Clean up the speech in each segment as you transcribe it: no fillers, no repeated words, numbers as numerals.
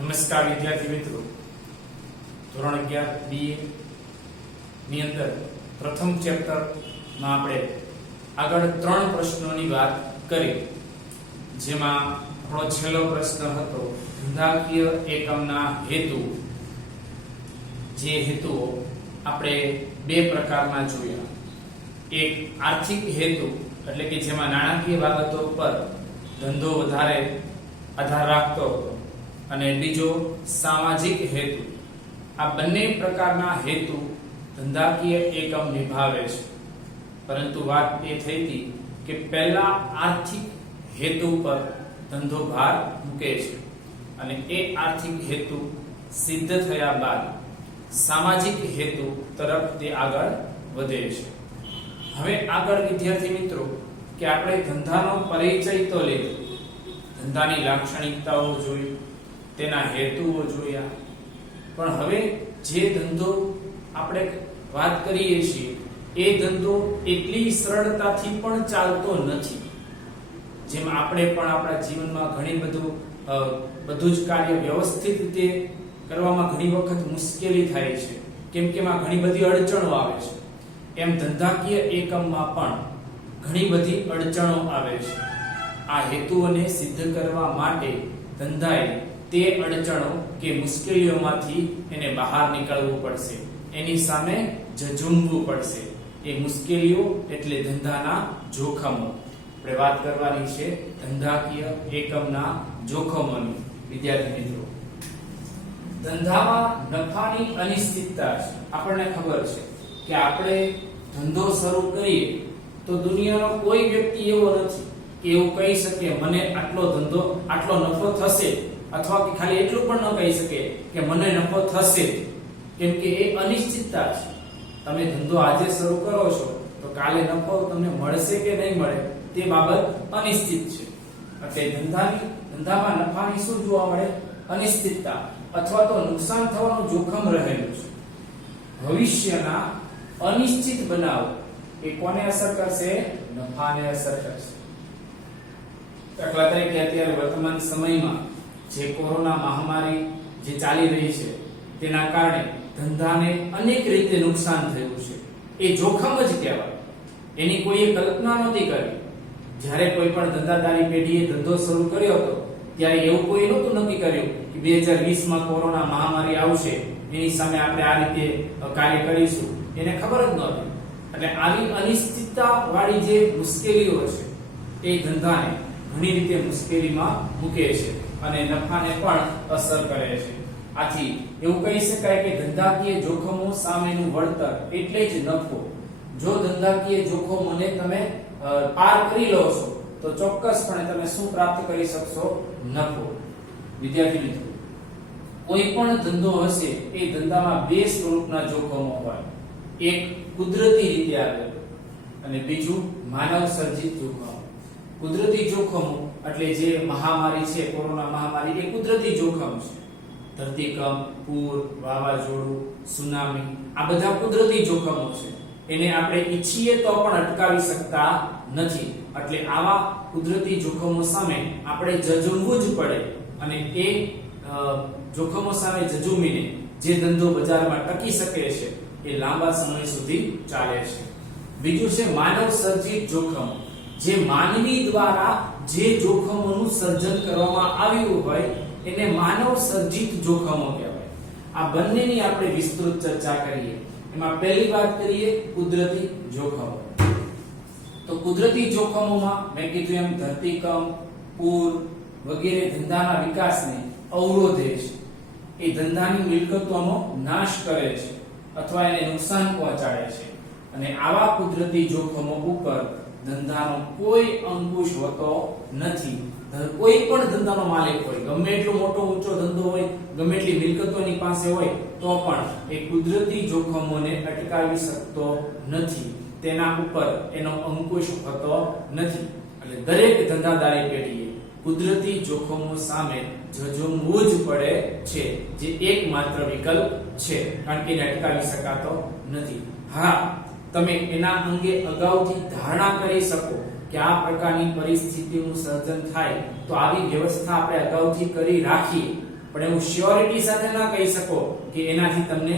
નમસ્કાર વિદ્યાર્થી મિત્રો, ધોરણ 11 BA ની અંદર પ્રથમ ચેપ્ટર માં આપણે આગળ 3 પ્રશ્નોની વાત કરી, જેમાં આપણો છેલ્લો પ્રશ્ન હતો ધંધાકીય એકમના હેતુ. જે હેતુઓ આપણે બે પ્રકારના જોયા. એક આર્થિક હેતુ, એટલે કે જેમાં નાણાકીય બાબતો પર ધંધો વધારે આધાર રાખતો હતો, અને બીજો સામાજિક હેતુ. આ બંને પ્રકારના હેતુ ધંધાકીય એકમ નિભાવે છે, પરંતુ વાત એ થઈ હતી કે પહેલા આર્થિક હેતુ પર ધંધો ભાર મૂકે છે, અને એ આર્થિક હેતુ સિદ્ધ થયા બાદ સામાજિક હેતુ તરફ તે આગળ વધે છે. હવે આગળ વિદ્યાર્થી મિત્રો કે આપણે ધંધાનો પરિચય તો લીધો, ધંધાની લાક્ષણિકતાઓ જોઈ, તેના હેતુઓ જોયા, પણ હવે જે ધંધો આપણે વાત કરીએ છીએ એ ધંધો એટલી સરળતાથી પણ ચાલતો નથી. જેમ આપણે પણ આપણા જીવનમાં બધું જ કાર્ય વ્યવસ્થિત રીતે કરવામાં ઘણી વખત મુશ્કેલી થાય છે, કેમ કે એમાં ઘણી બધી અડચણો આવે છે, એમ ધંધાકીય એકમમાં પણ ઘણી બધી અડચણો આવે છે. આ હેતુઓને સિદ્ધ કરવા માટે ધંધાએ તે અડચણો કે મુશ્કેલીઓમાંથી એને બહાર નીકળવું પડશે, એની સામે ઝઝૂમવું પડશે. એ મુશ્કેલીઓ એટલે ધંધાના જોખમો. આપણે વાત કરવાની છે ધંધાકીય એકમના જોખમોની. વિદ્યાર્થી મિત્રો, ધંધામાં નફાની અનિશ્ચિતતા છે. આપણને ખબર છે કે આપણે ધંધો શરૂ કરીએ તો દુનિયાનો કોઈ વ્યક્તિ એવો નથી કે એવું કહી શકે મને આટલો નફો થશે, અથવા કે ખાલી એટલું પણ ન કહી શકે કે મને નફો થશે, કેમ કે એ અનિશ્ચિતતા છે. તમે ધંધો આજે શરૂ કરો છો તો કાલે નફો તમને મળશે કે નહીં મળે તે બાબત અનિશ્ચિત છે. એટલે ધંધામાં નફાની શું જોવા મળે? અનિશ્ચિતતા, અથવા તો નુકસાન થવાનું જોખમ રહેલું છે. ભવિષ્યના અનિશ્ચિત બનાવ એ કોને અસર કરશે? નફાને અસર કરશે. દાખલા તરીકે અત્યારે વર્તમાન સમયમાં જે કોરોના મહામારી જે ચાલી રહી છે તેના કારણે ધંધાને અનેક રીતે નુકસાન થયું છે. એ જોખમ જ કહેવાય. એની કોઈએ કલ્પના નહોતી કરી. જ્યારે કોઈ પણ ધંધાદારી પેઢીએ ધંધો શરૂ કર્યો હતો ત્યારે એવું કોઈ નહોતું નક્કી કર્યું કે 2020માં કોરોના મહામારી આવશે, એની સામે આપણે આ રીતે કાર્ય કરીશું. એને ખબર જ નહોતી. એટલે આવી અનિશ્ચિતતા વાળી જે મુશ્કેલીઓ છે એ ધંધાને ઘણી રીતે મુશ્કેલીમાં મૂકે છે અને નફાને પણ અસર કરે છે. આથી એવું કહી શકાય કે ધંધાકીય જોખમો સામેનું વળતર એટલે જ નફો. જો ધંધાકીય જોખમોને તમે પાર કરી લો છો તો ચોક્કસપણે તમે શું પ્રાપ્ત કરી શકશો? નફો. વિદ્યાર્થી મિત્રો, કોઈ પણ ધંધો હશે એ ધંધામાં બે સ્વરૂપના જોખમો હોય. એક કુદરતી રીતે આવેલું અને બીજું માનવ સર્જિત જોખમ. કુદરતી જોખમો એટલે જે મહામારી છે, કોરોના મહામારી, એ કુદરતી જોખમ છે. ધરતીકંપ, પૂર, વાવાઝોડું, સુનામી, આ બધા કુદરતી જોખમો છે. એને આપણે ઈચ્છીએ તો પણ અટકાવી શકતા નથી. એટલે આવા કુદરતી જોખમો સામે આપણે ઝઝૂમવું જ પડે, અને એ જોખમો સામે ઝઝૂમીને જે ધંધો બજારમાં ટકી શકે છે એ લાંબા સમય સુધી ચાલે છે. બીજું છે માનવ સર્જિત જોખમ. જે માનવી દ્વારા જે જોખમોનું સર્જન કરવામાં આવ્યું હોય એને માનવ સર્જિત જોખમો કહેવાય. આ બંનેની આપણે વિસ્તૃત ચર્ચા કરીએ. એમાં પહેલી વાત કરીએ કુદરતી જોખમો. તો કુદરતી જોખમોમાં મેં કીધું એમ ધરતીકંપ, પૂર વગેરે ધંધાના વિકાસને અવરોધે છે. એ ધંધાની મિલકતોનો નાશ કરે છે અથવા એને નુકસાન પહોંચાડે છે. અને આવા કુદરતી જોખમો ઉપર ધંધાનો કોઈ અંકુશ હોતો નથી. કોઈ પણ ધંધાનો માલિક હોય, ગમે એટલો મોટો ઊંચો ધંધો હોય, ગમે એટલી મિલકતોની પાસે હોય, તો પણ એ કુદરતી જોખમોને અટકાવી શકતો નથી. તેના ઉપર એનો અંકુશ હોતો નથી. એટલે દરેક ધંધાદારી પેઢીએ કુદરતી જોખમો સામે ઝઝૂમવું જ પડે છે, જે એકમાત્ર વિકલ્પ છે, કારણ કે એને અટકાવી શકાતો નથી. હા, તમે એના અંગે અગાઉથી ધારણા કરી શકો કે આ પ્રકારની પરિસ્થિતિનું સર્જન થાય તો આવી વ્યવસ્થા આપણે અગાઉથી કરી રાખીએ પણ એવું શ્યોરિટી સાથે ના કહી શકો કે એનાથી તમને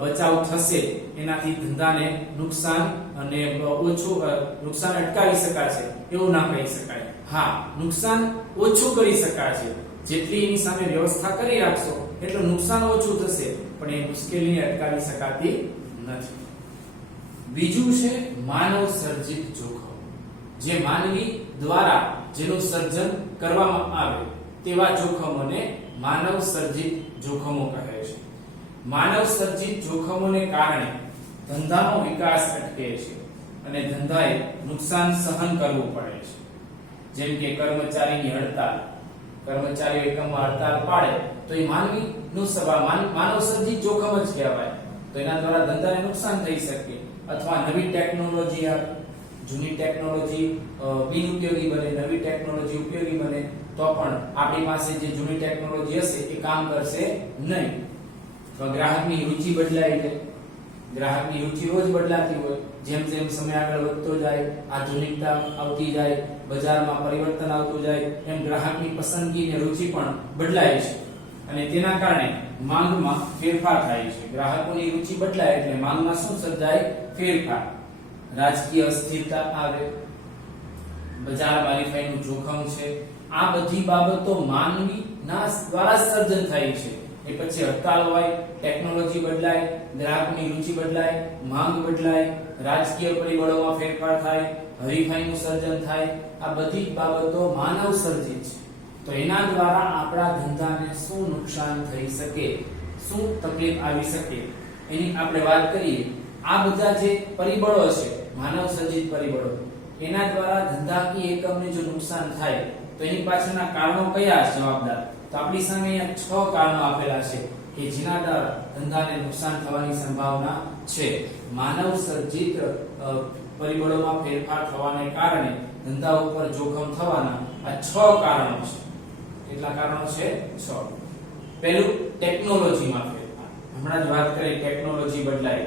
બચાવ થશે, એનાથી ધંધાને નુકસાન અને ઓછું નુકસાન અટકાવી શકાશે એવું ના કહી શકાય. હા, નુકસાન ઓછું કરી શકાશે. જેટલી એની સામે વ્યવસ્થા કરી રાખશો એટલું નુકસાન ઓછું થશે, પણ એ મુશ્કેલીને અટકાવી શકાતી નથી. બીજું છે માનવ સર્જિત જોખમ. જે માનવી દ્વારા જેનું સર્જન કરવામાં આવે તેવા જોખમોને માનવ સર્જિત જોખમો કહે છે. માનવ સર્જિત જોખમોને કારણે ધંધાનો વિકાસ અટકે છે અને ધંધાએ નુકસાન સહન કરવું પડે છે. જેમ કે કર્મચારીની હડતાલ, કર્મચારીઓ એકમમાં હડતાલ પાડે તો એ માનવીનું માનવ સર્જિત જોખમ જ કહેવાય. તો એના દ્વારા ધંધાને નુકસાન થઈ શકે. અથવા નવી ટેકનોલોજી આવે, જૂની ટેકનોલોજી બિનઉપયોગી બને, નવી ટેકનોલોજી ઉપયોગી બને તો પણ આપણી પાસે જે જૂની ટેકનોલોજી હશે એ કામ કરશે નહીં. તો ગ્રાહકની રુચિ બદલાઈ જાય. ગ્રાહકની રુચિ રોજ બદલાતી હોય. જેમ જેમ સમય આગળ વધતો જાય, આધુનિકતા આવતી જાય, બજારમાં પરિવર્તન આવતું જાય, એમ ગ્રાહકની પસંદગી અને રુચિ પણ બદલાય છે અને તેના કારણે માંગમાં ફેરફાર થાય છે. ગ્રાહકોની રુચિ બદલાય એટલે માંગમાં શું સર્જાય? ફેરફાર. રાજકીય અસ્થિરતા આવે, બજાર હરીફાઈનું જોખમ છે. આ બધી બાબતો માનવીના દ્વારા સર્જન થાય છે. એ પછી હડતાલ હોય, ટેકનોલોજી બદલાય, ગ્રાહકની રુચિ બદલાય, માંગ બદલાય, રાજકીય પરિબળોમાં ફેરફાર થાય, હરીફાઈનું સર્જન થાય, આ બધી બાબતો માનવ સર્જિત છે. તો એના દ્વારા આપણા ધંધાને શું નુકસાન થઈ શકે, શું તકલીફ આવી શકે એની આપણે વાત કરીએ. આ બધા જે પરિબળો છે, માનવ સર્જિત પરિબળો, એના દ્વારા ધંધાકીય એકમને જો નુકસાન થાય તો એની પાછળના કારણો કયા જવાબદાર? તો આપણી સામે અહીંયા 6 કારણો આપેલા છે કે જેના દ્વારા ધંધાને નુકસાન થવાની સંભાવના છે. માનવ સર્જિત પરિબળોમાં ફેરફાર થવાને કારણે ધંધા ઉપર જોખમ થવાના આ 6 કારણો છે. કેટલા કારણો છે? 6. પહેલું, ટેકનોલોજીમાં ફેરફાર. હમણાં જ વાત કરી, ટેકનોલોજી બદલાય.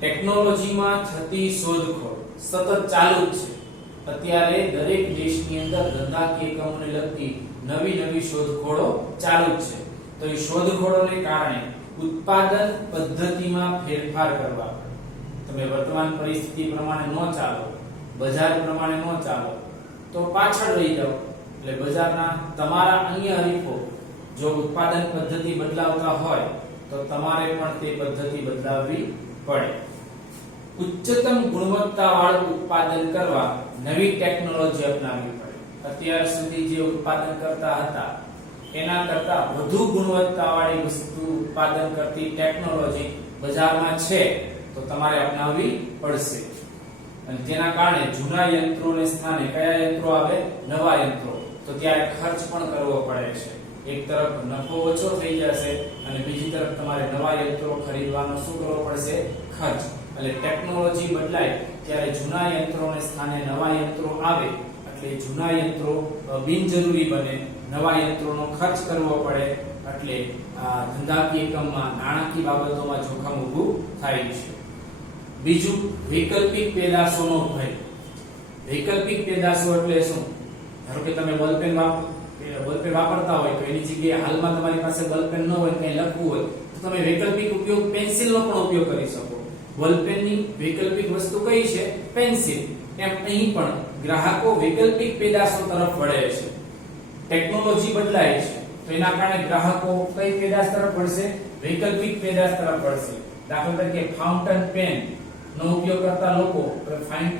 ટેકનોલોજીમાં થતી શોધખોળ સતત ચાલુ જ છે. અત્યારે દરેક દેશની અંદર ધંધાકીય એકમોને લગતી નવી શોધખોળો ચાલુ જ છે. તો એ શોધખોળોને કારણે ઉત્પાદન પદ્ધતિમાં ફેરફાર કરવા. તમે વર્તમાન પરિસ્થિતિ પ્રમાણે ન ચાલો, બજાર પ્રમાણે ન ચાલો તો પાછળ રહી જાઓ. એટલે બજારના તમારા અન્ય હરીફો જો ઉત્પાદન પદ્ધતિ બદલાવતા હોય તો તમારે પણ તે પદ્ધતિ બદલાવવી પડે. ઉચ્ચતમ ગુણવત્તાવાળું ઉત્પાદન કરવા નવી ટેકનોલોજી અપનાવવી પડે. અત્યાર સુધી જે ઉત્પાદન કરતા હતા એના કરતા વધુ ગુણવત્તાવાળી વસ્તુ ઉત્પાદન કરતી ટેકનોલોજી બજારમાં છે તો તમારે અપનાવવી પડશે. અને તેના કારણે જૂના યંત્રોને સ્થાને કયા યંત્રો આવે? નવા યંત્રો. તો ત્યારે ખર્ચ પણ કરવો પડે છે. એક તરફ નફો ઓછો થઈ જશે અને બીજી તરફ તમારે નવા યંત્રો ખરીદવાનો શું કરવો પડશે? ખર્ચ. એટલે ટેકનોલોજી બદલાય ત્યારે જૂના યંત્રોને સ્થાને નવા યંત્રો આવે એટલે જૂના યંત્રો બિનજરૂરી બને, નવા યંત્રોનો ખર્ચ કરવો પડે એટલે ધંધાકીય એકમમાં નાણાકીય બાબતોમાં જોખમ ઊભું થાય છે. બીજું, વૈકલ્પિક પેદાશોનો ભય. વૈકલ્પિક પેદાશો એટલે શું? ધારો કે તમે બોલપેન વાપરતા હોય તો એની જગ્યાએ હાલમાં તમારી પાસે બોલપેન ન હોય, કંઈ લખવું હોય તો તમે વૈકલ્પિક ઉપયોગ પેન્સિલનો પણ ઉપયોગ કરી શકો. બોલપેનની વૈકલ્પિક વસ્તુ કઈ છે? પેન્સિલ. એમ અહીં પણ ગ્રાહકો વૈકલ્પિક પેદાશો તરફ વળે છે. ટેકનોલોજી બદલાય છે તો એના કારણે ગ્રાહકો કઈ પેદાશ તરફ વળશે? વૈકલ્પિક પેદાશ તરફ વળશે. દાખલા તરીકે ફાઉન્ટેન પેન નો ઉપયોગ કરતા લોકો,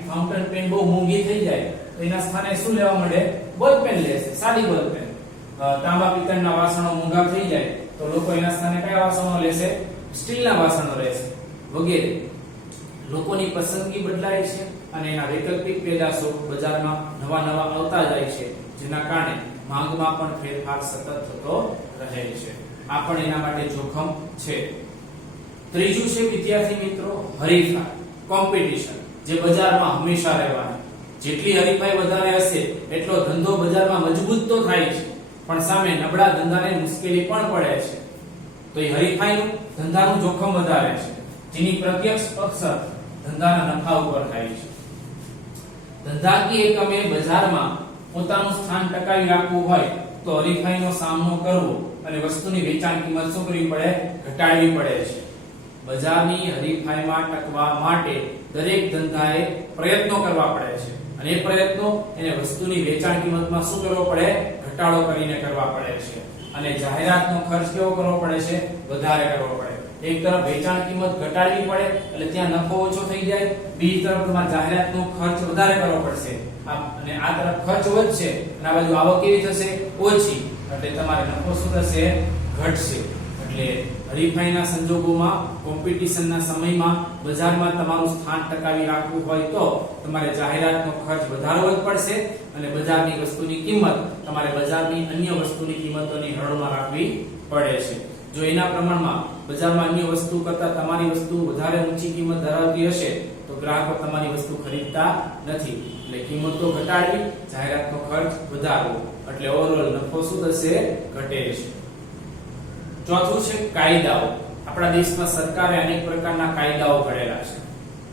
ફાઉન્ટેન પેન બહુ મોંઘી થઈ જાય તો એના સ્થાને શું લેવા મળે? બોલપેન લેશે, સાદી બોલપેન. તાંબા પિત્તળના વાસણો મોંઘા થઈ જાય તો લોકો એના સ્થાને કયા વાસણો લેશે? સ્ટીલના વાસણો લેશે વગેરે. લોકોની પસંદગી બદલાય છે અને એના વૈકલ્પિક પેદાશો બજારમાં નવા આવતા જાય છે, જેના કારણે માંગમાં પણ ફેરફાર સતત થતો રહે છે. આ પણ એના માટે જોખમ છે. ત્રીજું છે વિદ્યાર્થી મિત્રો, હરીફાઈ, કોમ્પિટિશન, જે બજારમાં હંમેશા રહેવાની. જેટલી હરીફાઈ વધારે હશે એટલો ધંધો બજારમાં મજબૂત તો થાય છે, પણ સામે નબળા ધંધાને મુશ્કેલી પણ પડે છે. તો એ હરીફાઈનું ધંધાનું જોખમ વધારે છે, જેની પ્રત્યક્ષ અસર ધંધાના નફા ઉપર થાય છે. ધંધાકીય એકમે બજારમાં પોતાનું સ્થાન ટકાવી રાખવું હોય તો હરીફાઈનો સામનો કરવો અને વસ્તુની વેચાણ કિંમત શું કરવી પડે? ઘટાડવી પડે છે. બજારની હરીફાઈમાં ટકવા માટે દરેક ધંધાએ પ્રયત્નો કરવા પડે છે અને એ પ્રયત્નો એને વસ્તુની વેચાણ કિંમતમાં શું કરવો પડે? ઘટાડો કરીને કરવા પડે છે. અને જાહેરાતનો ખર્ચ કેવો કરવો પડે છે? વધારે કરવો પડે. એક તરફ વેચાણ કિંમત ઘટાડવી પડે એટલે ત્યાં નફો ઓછો થઈ જાય, બીજી તરફ તમારે જાહેરાતનો ખર્ચ વધારે કરવો પડશે અને આ તરફ ખર્ચ વધશે અને આ બાજુ આવક કેવી થશે? ઓછી. એટલે તમારે નફો શું થશે? ઘટશે. એટલે હરીફાઈના સંજોગોમાં, કોમ્પિટિશનના સમયમાં બજારમાં તમારું સ્થાન ટકાવી રાખવું હોય તો તમારે જાહેરાતનો ખર્ચ વધારવો જ પડશે અને બજારની વસ્તુની કિંમત તમારે બજારની અન્ય વસ્તુની કિંમતોની હરોળમાં રાખવી પડે છે. જો એના પ્રમાણમાં બજારમાં અન્ય વસ્તુ કરતા તમારી વસ્તુ વધારે ઊંચી કિંમત ધરાવતી હશે તો ગ્રાહકો તમારી વસ્તુ ખરીદતા નથી. એટલે કિંમતો ઘટાડવી, જાહેરાતનો ખર્ચ વધારવો, એટલે ઓવરઓલ નફો શું થશે? ઘટે છે. ચોથું છે કાયદાઓ. આપણા દેશમાં સરકારે અનેક પ્રકારના કાયદાઓ ઘડેલા છે,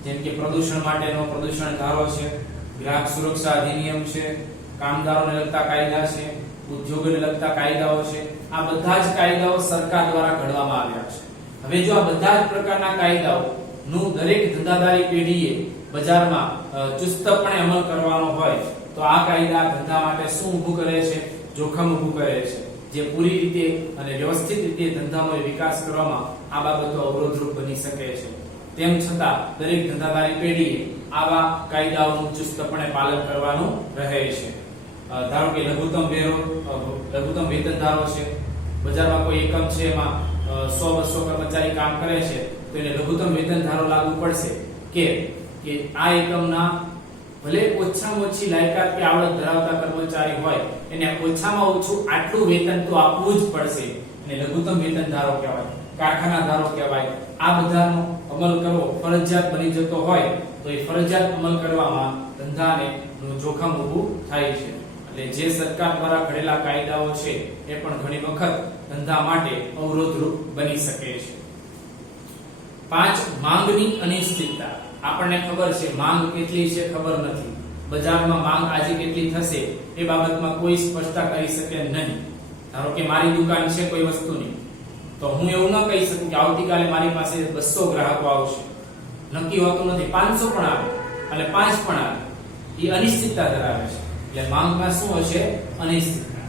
જેમ કે પ્રદૂષણ માટેનો પ્રદૂષણ ધારો છે, ગ્રાહક સુરક્ષા અધિનિયમ છે, કામદારોને લગતા કાયદા છે, ઉદ્યોગોને લગતા કાયદાઓ છે. આ બધા જ કાયદાઓ સરકાર દ્વારા ઘડવામાં આવ્યા છે. હવે જો આ બધા જ પ્રકારના કાયદાઓ નું દરેક ધંધાદારી પેઢીએ બજારમાં ચુસ્તપણે અમલ કરવાનો હોય તો આ કાયદા ધંધા માટે શું ઊભું કરે છે? જોખમ ઊભું કરે છે, જે પૂરી રીતે અને વ્યવસ્થિત રીતે ધંધાનો વિકાસ કરવામાં આ બાબતો અવરોધરૂપ બની શકે છે. તેમ છતાં દરેક ધંધાદારી પેઢીએ આવા કાયદાઓનું ચુસ્તપણે પાલન કરવાનું રહે છે. ધારો કે લઘુત્તમ વેરો, લઘુત્તમ વેતન ધારો છે. બજારમાં કોઈ એકમ છે એમાં 100-200 કર્મચારી કામ કરે છે તો એને લઘુત્તમ વેતન ધારો લાગુ પડશે કે આ એકમના ભલે ઓછામાં ઓછી લાયકાત કે આવડત ધરાવતા કર્મચારી હોય એને ઓછામાં ઓછું આટલું વેતન તો આપવું જ પડશે અને લઘુત્તમ વેતન ધારો કહેવાય, કારખાના ધારો કહેવાય. આ બધાનો અમલ કરવો ફરજિયાત બની જતો હોય તો એ ફરજિયાત અમલ કરવામાં ધંધાને જોખમ ઊભું થાય છે. એટલે જે સરકાર દ્વારા ઘડેલા કાયદાઓ છે એ પણ ઘણી વખત ધંધા માટે અવરોધરૂપ બની શકે છે. 5. માંગની અનિશ્ચિતતા. આપણને ખબર છે માંગ કેટલી છે ખબર નથી. બજારમાં માંગ આજે કેટલી થશે એ બાબતમાં કોઈ સ્પષ્ટતા કરી શકે નહીં. ધારો કે મારી દુકાન છે કોઈ વસ્તુની, તો હું એવું ન કહી શકું કે આવતીકાલે મારી પાસે 200 ગ્રાહકો આવશે. નક્કી હોતું નથી. 500 પણ આવે અને 5 પણ આવે. એ અનિશ્ચિતતા ધરાવે છે. એટલે માંગમાં શું હશે? અનિશ્ચિતતા.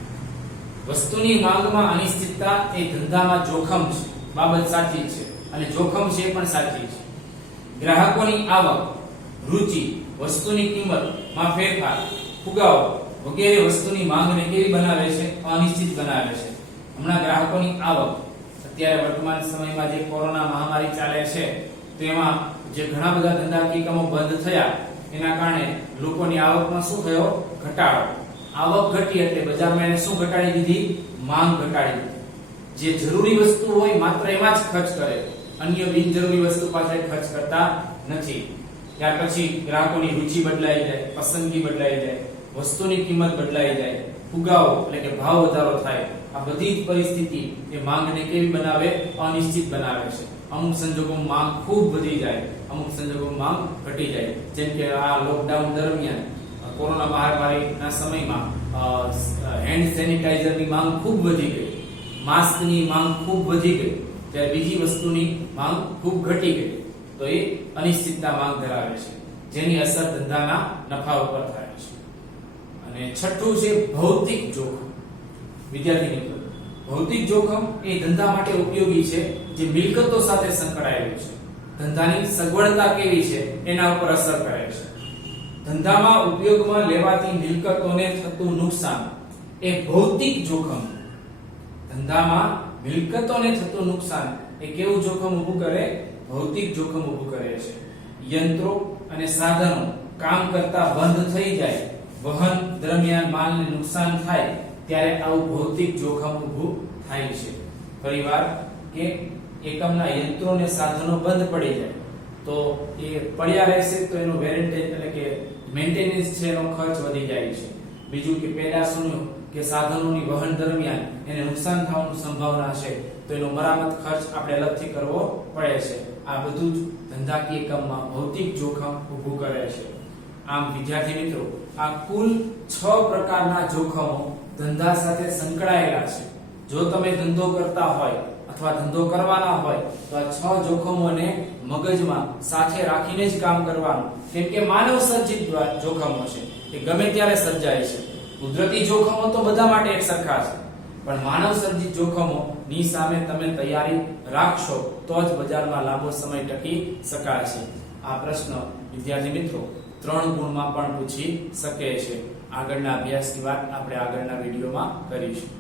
વસ્તુની માંગમાં અનિશ્ચિતતા એ ધંધામાં જોખમ છે. બાબત સાચી છે અને જોખમ છે પણ સાચી છે. ગ્રાહકોની આવક, રુચિ, વસ્તુની કિંમતમાં ફેરફાર, ફુગાવો વગેરે વસ્તુની માંગને કેવી બનાવે છે? અનિશ્ચિત બનાવે છે. હમણાં ગ્રાહકોની આવક, અત્યારે વર્તમાન સમયમાં જે કોરોના મહામારી ચાલે છે તેમાં જે ઘણા બધા ધંધાકીય એકમો બંધ થયા એના કારણે લોકોની આવકમાં શું થયો? ઘટાડો. આવક ઘટી એટલે બજારમાં એને શું ઘટાડી દીધી? માંગ ઘટાડી દીધી. જે જરૂરી વસ્તુ હોય માત્ર એમાં જ ખર્ચ કરે, અન્ય બિનજરૂરી વસ્તુ પાછળ ખર્ચ કરતા નથી. ત્યાર પછી ગ્રાહકોની રુચિ બદલાઈ જાય, પસંદગી બદલાઈ જાય, વસ્તુની કિંમત બદલાઈ જાય, ફુગાવો એટલે કે ભાવ વધારો થાય. આ બધી જ પરિસ્થિતિ એ માંગને કેવી બનાવે? અનિશ્ચિત બનાવે છે. અમુક સંજોગોમાં માંગ ખૂબ વધી જાય, અમુક સંજોગોમાં માંગ ઘટી જાય. જેમ કે આ લોકડાઉન દરમિયાન કોરોના મહામારીના સમયમાં હેન્ડ સેનિટાઈઝરની માંગ ખૂબ વધી ગઈ, માસ્કની માંગ ખૂબ વધી ગઈ, ત્યારે બીજી વસ્તુની માંગ ખૂબ ઘટી ગઈ. તો એ અનિશ્ચિતતા માંગ ધરાવે છે, જેની અસર ધંધાના નફા ઉપર થાય છે. અને છઠ્ઠું છે ભૌતિક જોખમ. વિદ્યાર્થી મિત્રો, ભૌતિક જોખમ એ ધંધા માટે ઉપયોગી છે જે મિલકતો સાથે સંકળાયેલું છે. ધંધાની સગવડતા કેવી છે એના ઉપર અસર કરે છે. ધંધામાં ઉપયોગમાં લેવાતી મિલકતોને થતું નુકસાન એ ભૌતિક જોખમ. ધંધામાં મિલકતોને થતું નુકસાન એ કેવું જોખમ ઊભું કરે? ભૌતિક જોખમ ઊભું કરે છે. યંત્રો અને સાધનો કામ કરતા બંધ થઈ જાય, વહન દરમિયાન માલને નુકસાન થાય ત્યારે આવું ભૌતિક જોખમ ઊભું થાય છે. ફરીવાર કે એકમના યંત્રો અને સાધનો બંધ પડી જાય તો એ પડ્યા રહેશે તો એનો વેરંટી એટલે કે મેન્ટેનન્સ છે એનો ખર્ચ વધી જાય છે. બીજું કે પેદાશોનું કે સાધનોની વહન દરમિયાન એને નુકસાન થવાની સંભાવના છે તો એનો મરામત ખર્ચ આપણે અલગથી કરવો પડે છે. આ બધું જ ધંધાકીય એકમમાં ભૌતિક જોખમ ઊભું કરે છે. આમ વિદ્યાર્થી મિત્રો, આ કુલ 6 પ્રકારના જોખમો ધંધા સાથે સંકળાયેલા છે. જો તમે ધંધો કરતા હોય અથવા ધંધો કરવાના હોય તો આ 6 જોખમોને મગજમાં સાથે રાખીને જ કામ કરવાનું. કેમ કે માનવ સર્જિત જોખમો છે, એ ગમે ત્યારે સર્જાય છે. કુદરતી જોખમો તો બધા માટે એક સરખા છે, પણ માનવ સર્જિત જોખમો ની સામે તમે તૈયારી રાખશો તો જ બજારમાં લાંબો સમય ટકી શકાય છે. આ પ્રશ્ન વિદ્યાર્થી મિત્રો 3 ગુણમાં પણ પૂછી શકે છે. આગળના અભ્યાસની વાત આપણે આગળના વિડીયોમાં કરીશું.